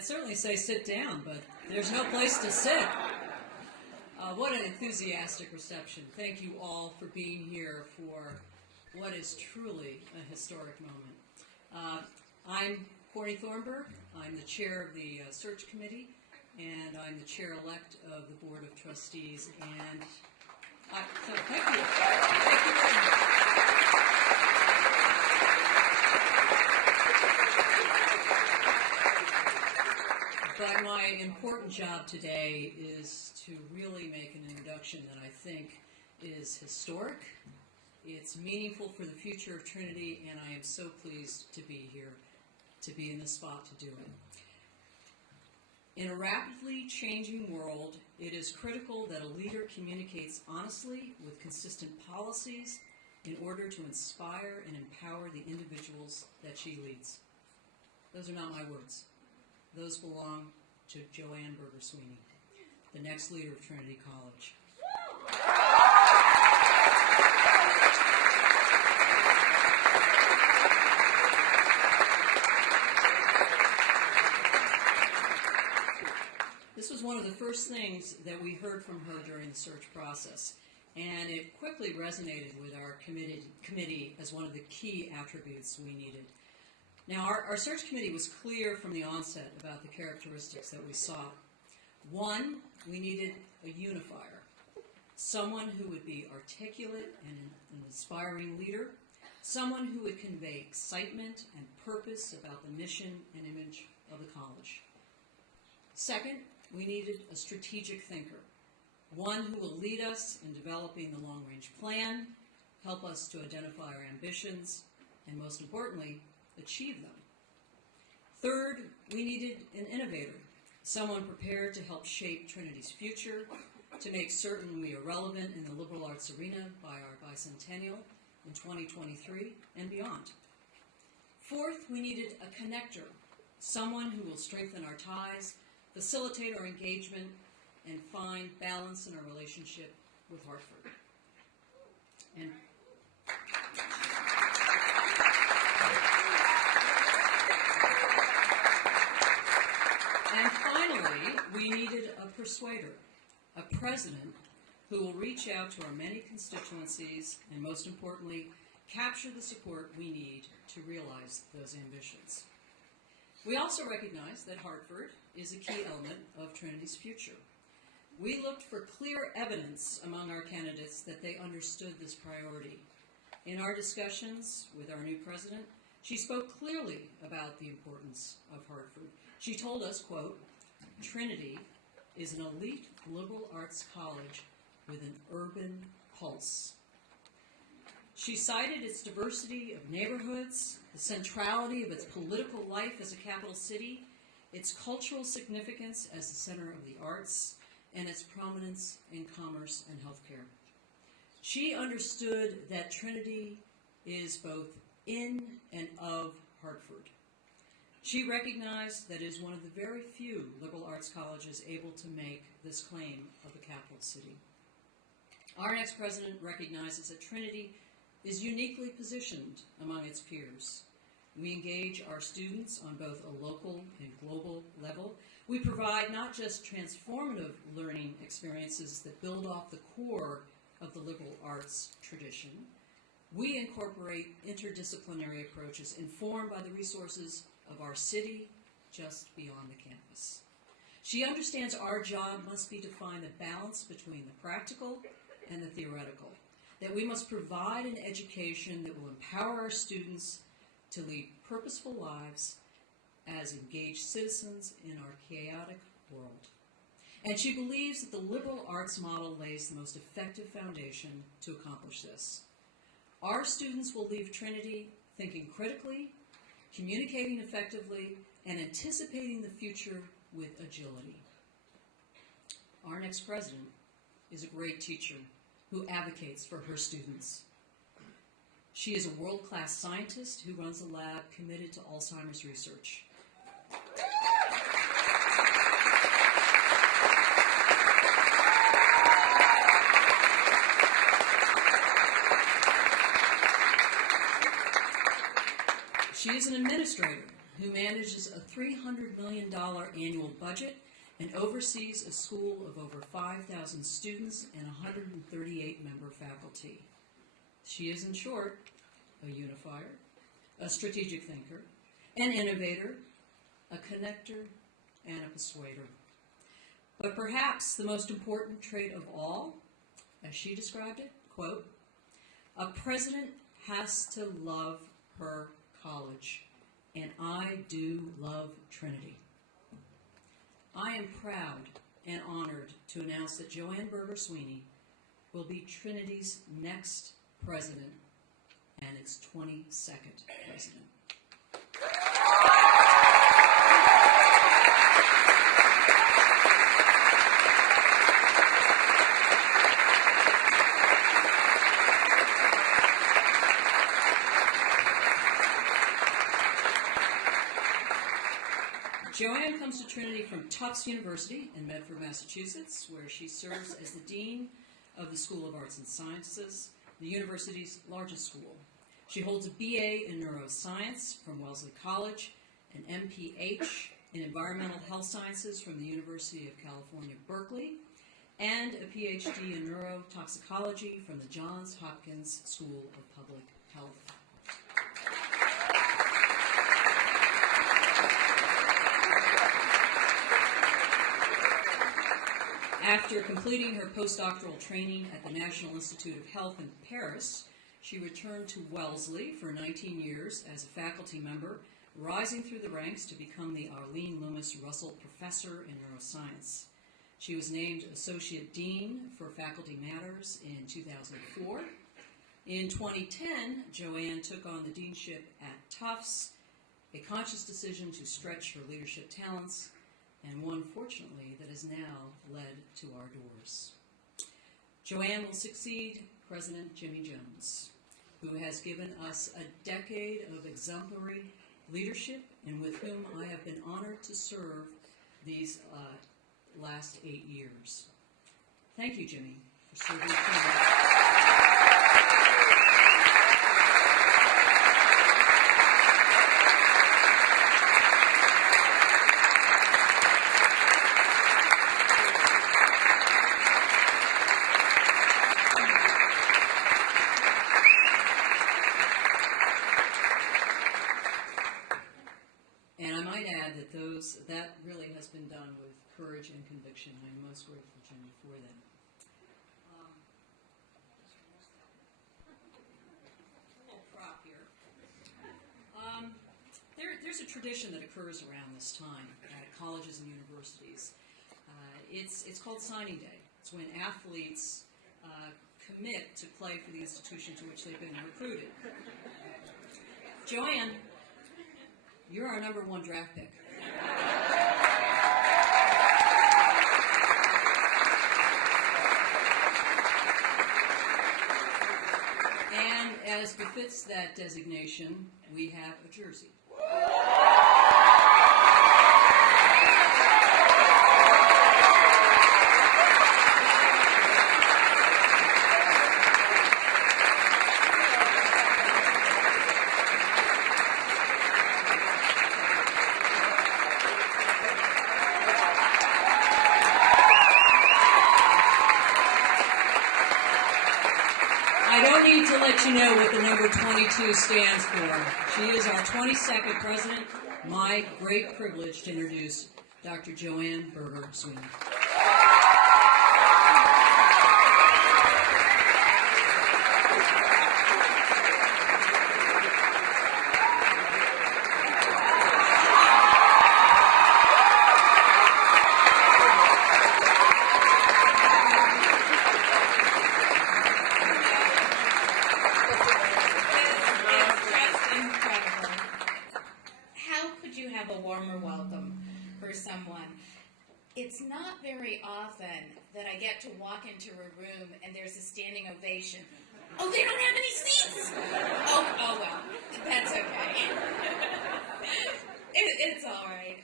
I'd certainly say sit down, but there's no place to sit. What an enthusiastic reception. Thank you all for being here for what is truly a historic moment. I'm Courtney Thornburg. I'm the chair of the search committee, and I'm the chair-elect of the Board of Trustees. And so thank you. Thank you very much. But my important job today is to really make an introduction that I think is historic. It's meaningful for the future of Trinity, and I am so pleased to be here, to be in this spot to do it. In a rapidly changing world, it is critical that a leader communicates honestly with consistent policies in order to inspire and empower the individuals that she leads. Those are not my words. Those belong to Joanne Berger-Sweeney, the next leader of Trinity College. This was one of the first things that we heard from her during the search process, and it quickly resonated with our committee as one of the key attributes we needed. Now, our search committee was clear from the onset about the characteristics that we sought. One, we needed a unifier, someone who would be articulate and an inspiring leader, someone who would convey excitement and purpose about the mission and image of the college. Second, we needed a strategic thinker, one who will lead us in developing the long-range plan, help us to identify our ambitions, and most importantly, achieve them. Third, we needed an innovator, someone prepared to help shape Trinity's future, to make certain we are relevant in the liberal arts arena by our bicentennial in 2023 and beyond. Fourth, we needed a connector, someone who will strengthen our ties, facilitate our engagement, and find balance in our relationship with Hartford. And finally, we needed a persuader, a president who will reach out to our many constituencies and, most importantly, capture the support we need to realize those ambitions. We also recognize that Hartford is a key element of Trinity's future. We looked for clear evidence among our candidates that they understood this priority. In our discussions with our new president, she spoke clearly about the importance of Hartford. She told us, quote, "Trinity is an elite liberal arts college with an urban pulse." She cited its diversity of neighborhoods, the centrality of its political life as a capital city, its cultural significance as the center of the arts, and its prominence in commerce and healthcare. She understood that Trinity is both in and of Hartford. She recognized that it is one of the very few liberal arts colleges able to make this claim of the capital city. Our next president recognizes that Trinity is uniquely positioned among its peers. We engage our students on both a local and global level. We provide not just transformative learning experiences that build off the core of the liberal arts tradition. We incorporate interdisciplinary approaches informed by the resources of our city just beyond the campus. She understands our job must be to find the balance between the practical and the theoretical, that we must provide an education that will empower our students to lead purposeful lives as engaged citizens in our chaotic world. And she believes that the liberal arts model lays the most effective foundation to accomplish this. Our students will leave Trinity thinking critically, communicating effectively, and anticipating the future with agility. Our next president is a great teacher who advocates for her students. She is a world-class scientist who runs a lab committed to Alzheimer's research. She is an administrator who manages a $300 million annual budget and oversees a school of over 5,000 students and 138 member faculty. She is, in short, a unifier, a strategic thinker, an innovator, a connector, and a persuader. But perhaps the most important trait of all, as she described it, quote, "A president has to love her college, and I do love Trinity." I am proud and honored to announce that Joanne Berger-Sweeney will be Trinity's next president and its 22nd president. Joanne comes to Trinity from Tufts University in Medford, Massachusetts, where she serves as the Dean of the School of Arts and Sciences, the university's largest school. She holds a BA in Neuroscience from Wellesley College, an MPH in Environmental Health Sciences from the University of California, Berkeley, and a PhD in Neurotoxicology from the Johns Hopkins School of Public Health. After completing her postdoctoral training at the National Institute of Health in Paris, she returned to Wellesley for 19 years as a faculty member, rising through the ranks to become the Arlene Loomis Russell Professor in Neuroscience. She was named Associate Dean for Faculty Matters in 2004. In 2010, Joanne took on the deanship at Tufts, a conscious decision to stretch her leadership talents, and one, fortunately, that has now led to our doors. Joanne will succeed President Jimmy Jones, who has given us a decade of exemplary leadership and with whom I have been honored to serve these last 8 years. Thank you, Jimmy, for serving Trinity. And I might add that that really has been done with courage and conviction. I'm most grateful, Jimmy, for that. A little prop here. There's a tradition that occurs around this time at colleges and universities. It's called signing day. It's when athletes commit to play for the institution to which they've been recruited. Joanne, you're our number 1 draft pick. And as befits that designation, we have a jersey. I don't need to let you know what the number 22 stands for. She is our 22nd president. My great privilege to introduce Dr. Joanne Berger-Sweeney. It's not very often that I get to walk into a room and there's a standing ovation. Oh, they don't have any seats! Oh well, that's okay. It's all right.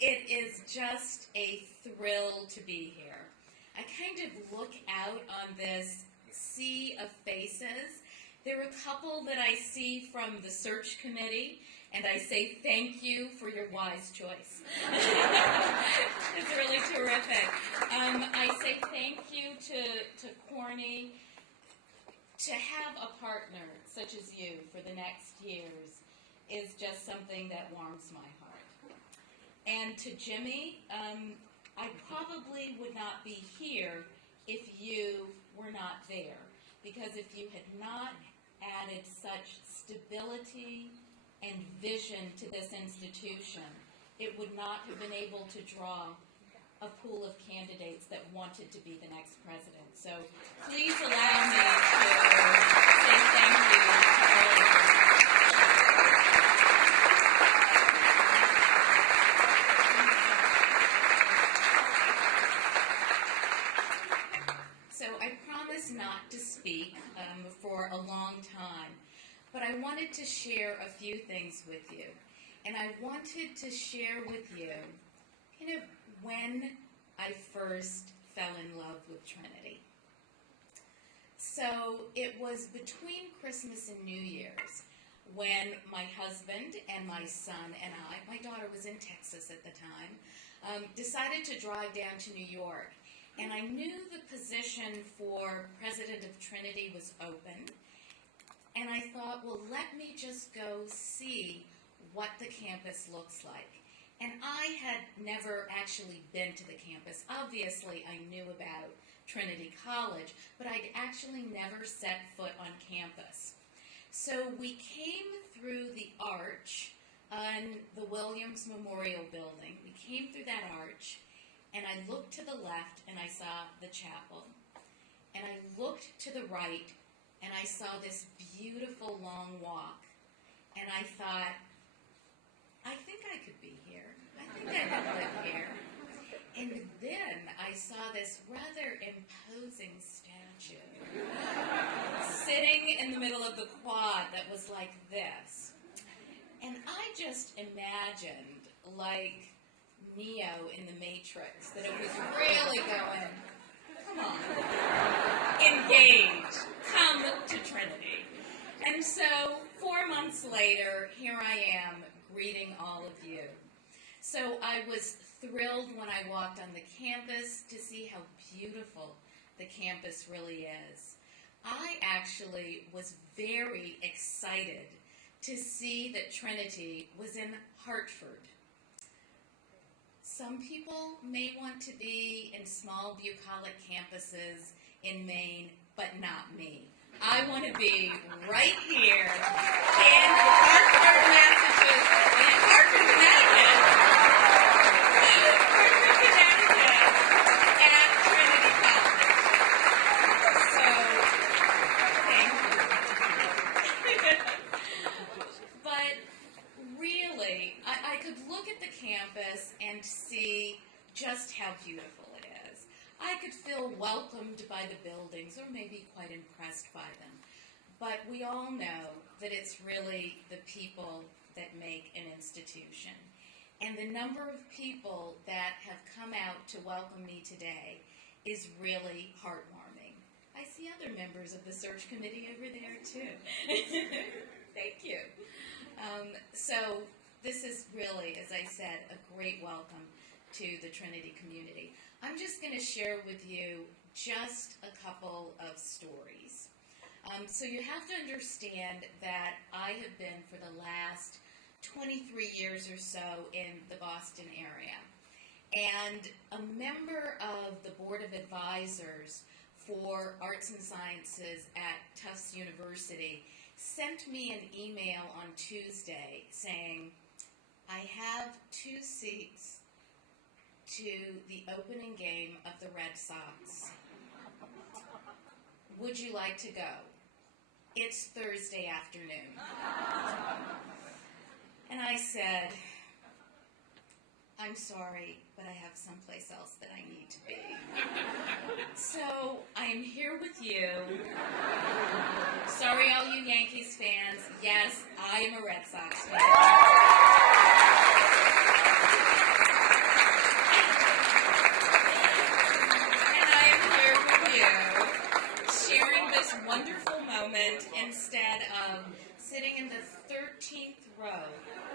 It is just a thrill to be here. I kind of look out on this sea of faces. There are a couple that I see from the search committee, and I say thank you for your wise choice. It's really terrific. I say thank you to Corny. To have a partner such as you for the next years is just something that warms my heart. And to Jimmy, I probably would not be here if you were not there. Because if you had not added such stability and vision to this institution, it would not have been able to draw a pool of candidates that wanted to be the next president. So please allow me to say thank you to all of you. So I promised not to speak for a long time, but I wanted to share a few things with you. And I wanted to share with you kind of when I first fell in love with Trinity. So it was between Christmas and New Year's when my husband and my son and I, my daughter was in Texas at the time, decided to drive down to New York. And I knew the position for president of Trinity was open. And I thought, well, let me just go see what the campus looks like. And I had never actually been to the campus. Obviously, I knew about Trinity College, but I'd actually never set foot on campus. So we came through the arch on the Williams Memorial Building. We came through that arch, and I looked to the left, and I saw the chapel. And I looked to the right, and I saw this beautiful long walk. And I thought, I think I could be here. I think I could live here. And then I saw this rather imposing statue sitting in the middle of the quad that was like this. And I just imagined, like Neo in the Matrix, that it was really going, come on, engage, come to Trinity. And so 4 months later, here I am, greeting all of you. So I was thrilled when I walked on the campus to see how beautiful the campus really is. I actually was very excited to see that Trinity was in Hartford. Some people may want to be in small bucolic campuses in Maine, but not me. I want to be right here in Hartford, Massachusetts, in Hartford, Connecticut, at Trinity College. So, thank you. But really, I could look at the campus and see just how beautiful it is. I could feel welcomed by the buildings, or maybe quite impressed by them. But we all know that it's really the people that make an institution. And the number of people that have come out to welcome me today is really heartwarming. I see other members of the search committee over there, too. Thank you. So this is really, as I said, a great welcome to the Trinity community. I'm just going to share with you just a couple of stories. So you have to understand that I have been for the last 23 years or so in the Boston area. And a member of the Board of Advisors for Arts and Sciences at Tufts University sent me an email on Tuesday saying, I have 2 seats to the opening game of the Red Sox. Would you like to go? It's Thursday afternoon. And I said, I'm sorry, but I have someplace else that I need to be. So I am here with you. Sorry, all you Yankees fans. Yes, I am a Red Sox fan. And I am here with you, sharing this wonderful moment instead of sitting in the 13th row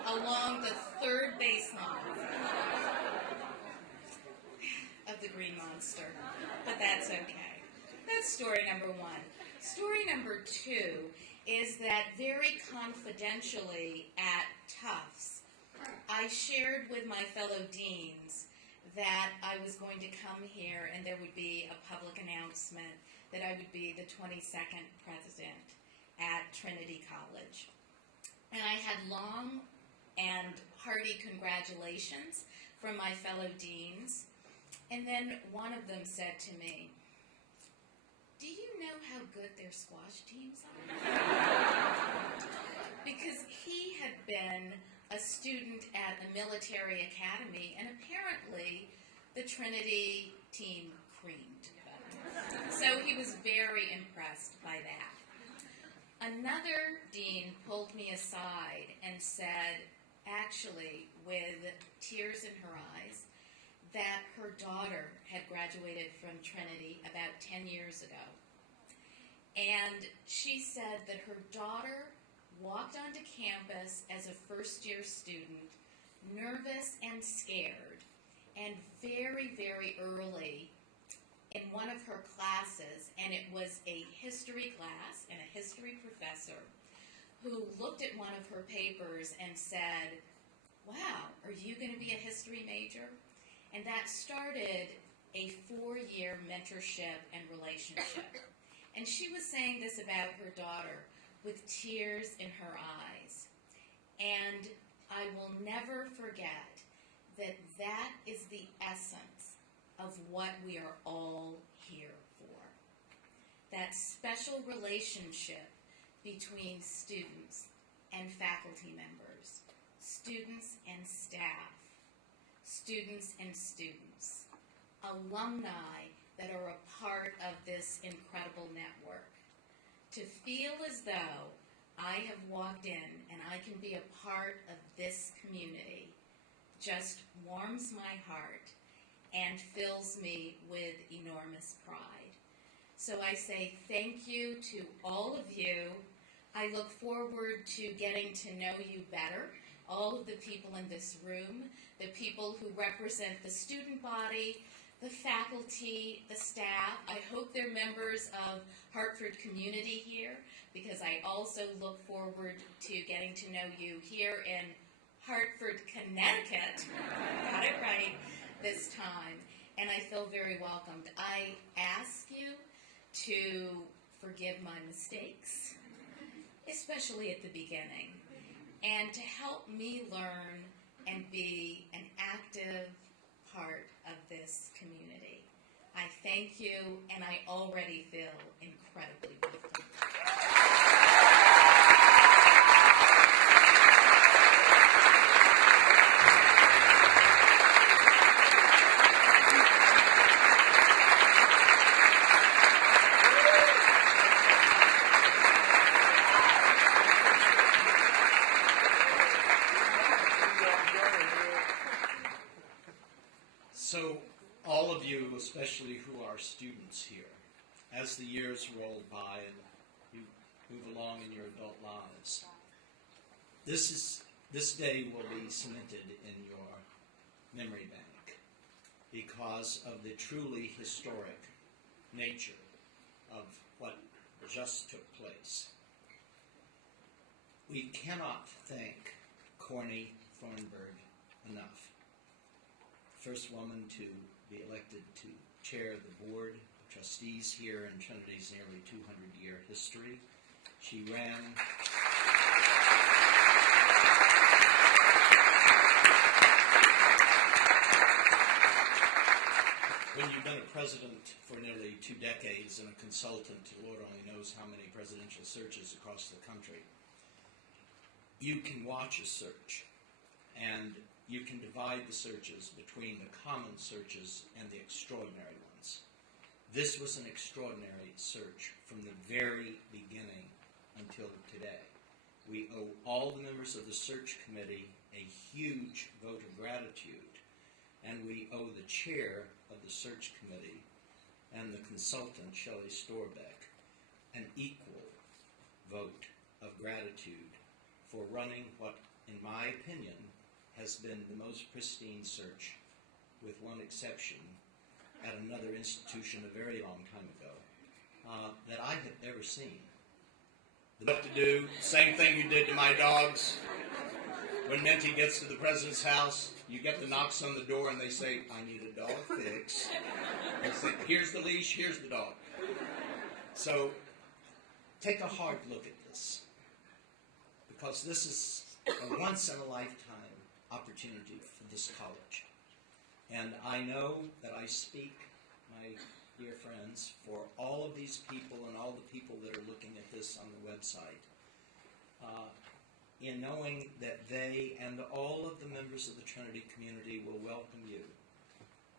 along the third baseline of the Green Monster. But that's okay. That's story number one. Story number two is that very confidentially at Tufts, I shared with my fellow deans that I was going to come here and there would be a public announcement that I would be the 22nd president at Trinity College. And I had long and hearty congratulations from my fellow deans. And then one of them said to me, "Do you know how good their squash teams are?" Because he had been a student at a military academy, and apparently the Trinity team creamed. So he was very impressed by that. Another dean pulled me aside and said, actually with tears in her eyes, that her daughter had graduated from Trinity about 10 years ago. And she said that her daughter walked onto campus as a first-year student, nervous and scared, and very, very early in one of her classes, and it was a history class and a history professor who looked at one of her papers and said, "Wow, are you going to be a history major?" And that started a 4-year mentorship and relationship. And she was saying this about her daughter with tears in her eyes. And I will never forget that that is the essence of what we are all here for. That special relationship between students and faculty members, students and staff, students and students, alumni that are a part of this incredible network. To feel as though I have walked in and I can be a part of this community just warms my heart and fills me with enormous pride. So I say thank you to all of you. I look forward to getting to know you better, all of the people in this room, the people who represent the student body, the faculty, the staff. I hope they're members of Hartford community here, because I also look forward to getting to know you here in Hartford, Connecticut. Got it right this time. And I feel very welcomed. I ask you to forgive my mistakes, especially at the beginning, and to help me learn and be an active part of this community. I thank you, and I already feel incredibly welcome. So, all of you, especially who are students here, as the years roll by and you move along in your adult lives, this day will be cemented in your memory bank because of the truly historic nature of what just took place. We cannot thank Corny Thornburg enough. First woman to be elected to chair the board of trustees here in Trinity's nearly 200-year history. She ran when you've been a president for nearly 2 decades and a consultant to Lord only knows how many presidential searches across the country, you can watch a search and you can divide the searches between the common searches and the extraordinary ones. This was an extraordinary search from the very beginning until today. We owe all the members of the search committee a huge vote of gratitude, and we owe the chair of the search committee and the consultant, Shelley Storbeck, an equal vote of gratitude for running what, in my opinion, has been the most pristine search, with one exception, at another institution a very long time ago, that I have ever seen. What to do, same thing you did to my dogs. When Minty gets to the president's house, you get the knocks on the door and they say, I need a dog fix. They say, here's the leash, here's the dog. So take a hard look at this, because this is a once-in-a-lifetime opportunity for this college. And I know that I speak, my dear friends, for all of these people and all the people that are looking at this on the website, in knowing that they and all of the members of the Trinity community will welcome you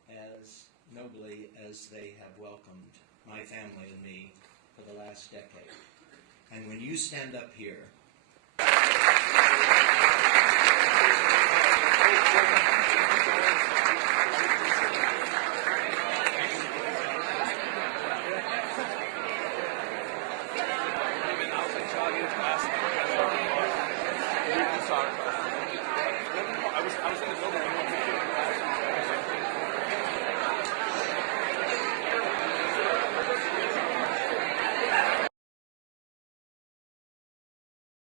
as nobly as they have welcomed my family and me for the last decade. And when you stand up here, I was in the building.